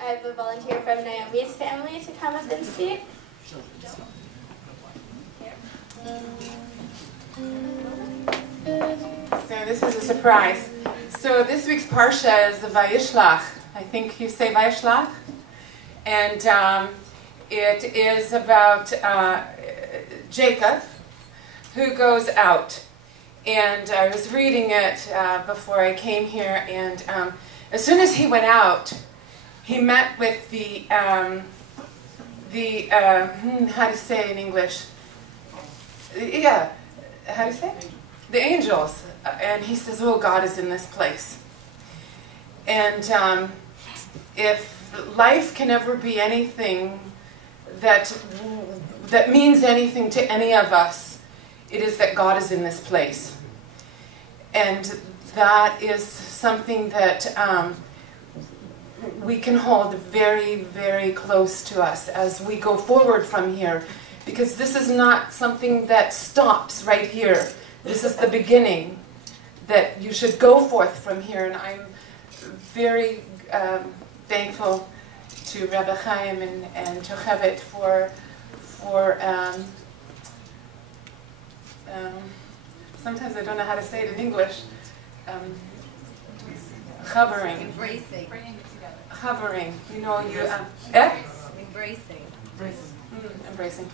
I have a volunteer from Naomi's family to come up and speak. So this is a surprise. So this week's Parsha is the Vayishlach. I think you say Vayishlach. And it is about Jacob, who goes out. And I was reading it before I came here, and as soon as he went out, he met with the how do you say in English? Yeah, how do you say? The angels. And he says, oh, God is in this place. And if life can ever be anything that means anything to any of us, it is that God is in this place. And that is something that we can hold very, very close to us as we go forward from here. Because this is not something that stops right here. This is the beginning, that you should go forth from here. And I'm very thankful to Rabbi Chaim and to Chabad for sometimes I don't know how to say it in English. Hovering. Embracing. Hovering. You know, you... Embracing. Embracing.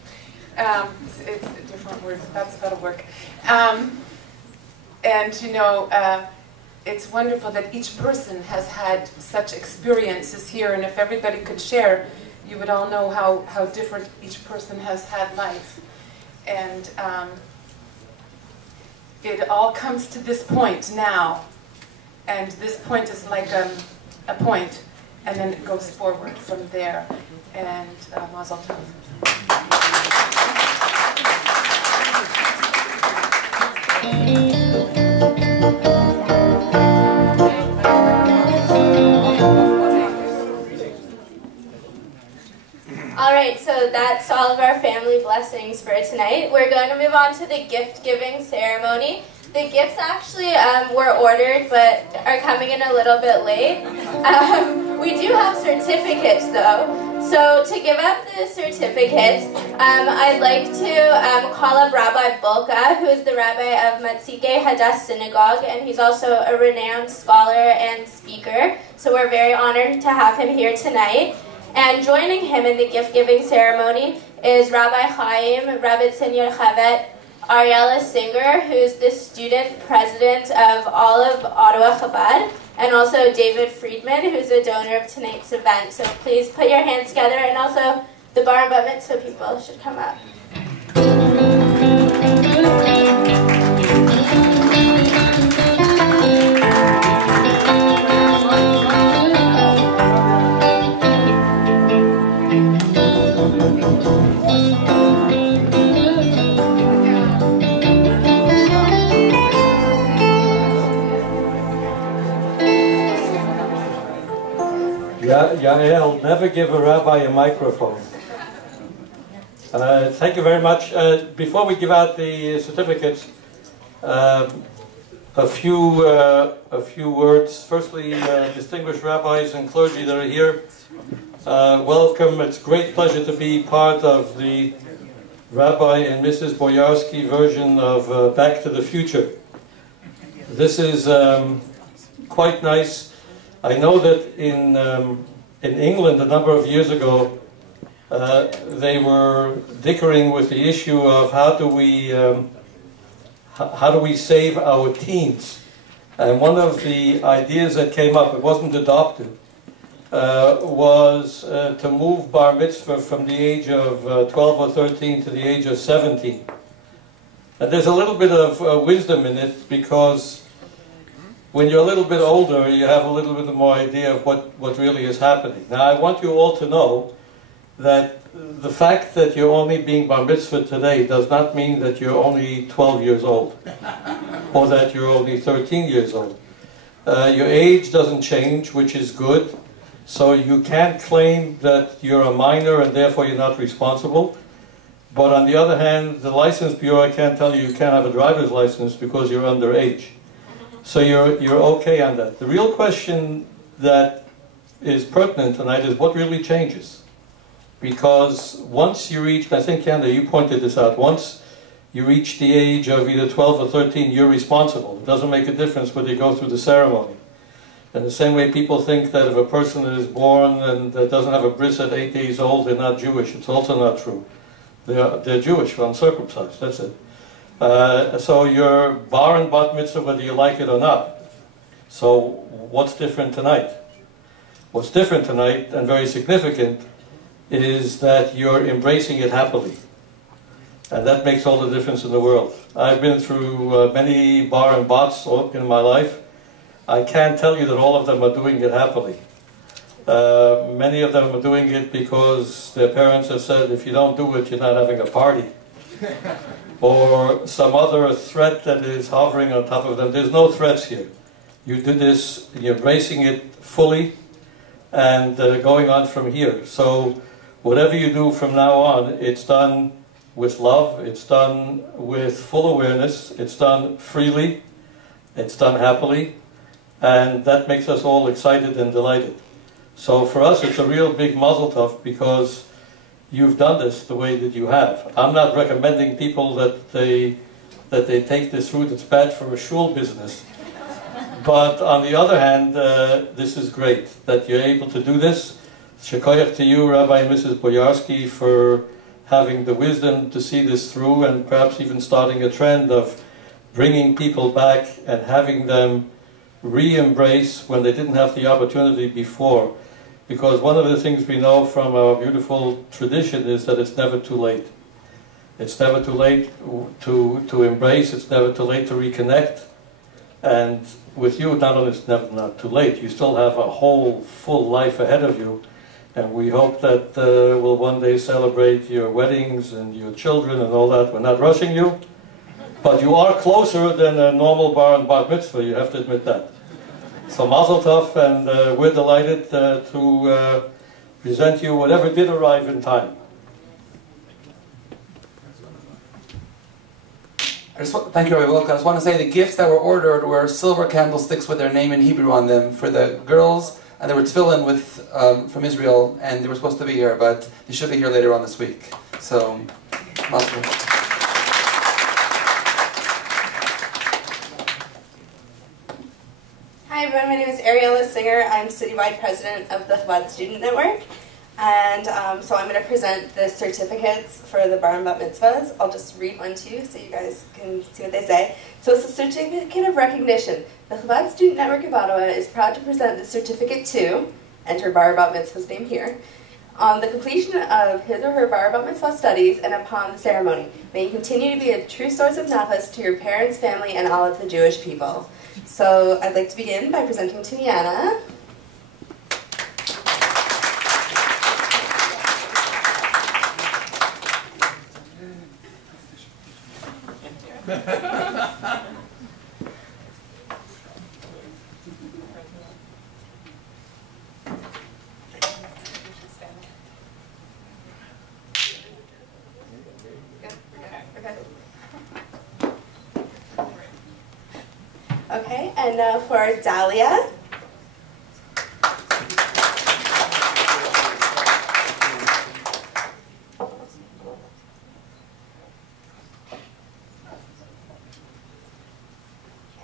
It's a different word. That's got to work. And, you know, it's wonderful that each person has had such experiences here. And if everybody could share, you would all know how different each person has had life. And it all comes to this point now. And this point is like a point. And then it goes forward from there. And Mazel Tov. Alright, so that's all of our family blessings for tonight. We're going to move on to the gift-giving ceremony. The gifts actually were ordered, but are coming in a little bit late. We do have certificates, though. So to give up the certificates, I'd like to call up Rabbi Bulka, who is the rabbi of Matzike Hadass Synagogue, and he's also a renowned scholar and speaker. So we're very honored to have him here tonight. And joining him in the gift-giving ceremony is Rabbi Chaim, Rabbi Tzin Chavet, Ariella Singer, who's the student president of all of Ottawa Chabad, and also David Friedman, who's a donor of tonight's event. So please put your hands together, and also the bar and bat mitzvah people should come up. Yael, never give a rabbi a microphone. Thank you very much. Before we give out the certificates, a few words. Firstly, distinguished rabbis and clergy that are here, welcome. It's a great pleasure to be part of the Rabbi and Mrs. Boyarsky version of Back to the Future. This is quite nice. I know that in England a number of years ago, they were dickering with the issue of how do we save our teens. And one of the ideas that came up, it wasn't adopted, was to move bar mitzvah from the age of 12 or 13 to the age of 17. And there's a little bit of wisdom in it, because when you're a little bit older, you have a little bit more idea of what really is happening. Now, I want you all to know that the fact that you're only being bar mitzvah today does not mean that you're only 12 years old, or that you're only 13 years old. Your age doesn't change, which is good, so you can't claim that you're a minor and therefore you're not responsible. But on the other hand, the license bureau can't tell you can't have a driver's license because you're underage. So you're okay on that. The real question that is pertinent tonight is what really changes. Because once you reach, I think, Yanda, you pointed this out, once you reach the age of either 12 or 13, you're responsible. It doesn't make a difference whether you go through the ceremony. In the same way people think that if a person is born and doesn't have a bris at 8 days old, they're not Jewish. It's also not true. They're Jewish, uncircumcised, that's it. So you're bar and bat mitzvah whether you like it or not. So what's different tonight? What's different tonight, and very significant, is that you're embracing it happily. And that makes all the difference in the world. I've been through many bar and bats in my life. I can't tell you that all of them are doing it happily. Many of them are doing it because their parents have said, if you don't do it, you're not having a party. Or some other threat that is hovering on top of them. There's no threats here. You do this, you're embracing it fully, and going on from here. So whatever you do from now on, it's done with love, it's done with full awareness, it's done freely, it's done happily, and that makes us all excited and delighted. So for us, it's a real big mazel tov because you've done this the way that you have. I'm not recommending people that they take this route. It's bad for a shul business. But on the other hand, this is great that you're able to do this. Shekoyach to you, Rabbi and Mrs. Boyarsky, for having the wisdom to see this through and perhaps even starting a trend of bringing people back and having them re-embrace when they didn't have the opportunity before. Because one of the things we know from our beautiful tradition is that it's never too late. It's never too late to embrace, it's never too late to reconnect. And with you, not only is it never not too late, you still have a whole full life ahead of you. And we hope that we'll one day celebrate your weddings and your children and all that. We're not rushing you, but you are closer than a normal bar and bat mitzvah, you have to admit that. So mazel tov, and we're delighted to present you whatever did arrive in time. Thank you, Rabbi Wilke. I just want to say the gifts that were ordered were silver candlesticks with their name in Hebrew on them for the girls, and there were tefillin with, from Israel, and they were supposed to be here, but they should be here later on this week. So, mazel. Hi everyone, my name is Ariella Singer. I'm citywide president of the Chabad Student Network. And so I'm going to present the certificates for the bar and bat mitzvahs. I'll just read one to you so you guys can see what they say. So it's a certificate of recognition. The Chabad Student Network of Ottawa is proud to present the certificate to, enter bar and bat mitzvah's name here, on the completion of his or her bar and bat mitzvah studies and upon the ceremony. May you continue to be a true source of nachas to your parents, family, and all of the Jewish people. So I'd like to begin by presenting to Yana. Okay, and now for Dahlia.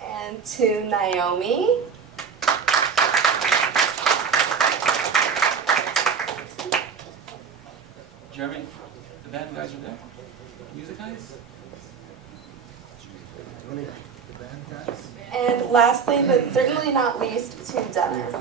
And to Naomi. Jeremy, the band guys are there? Music guys? And lastly, but certainly not least, to Dennis.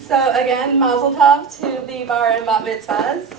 So again, mazel tov to the bar and bat mitzvahs.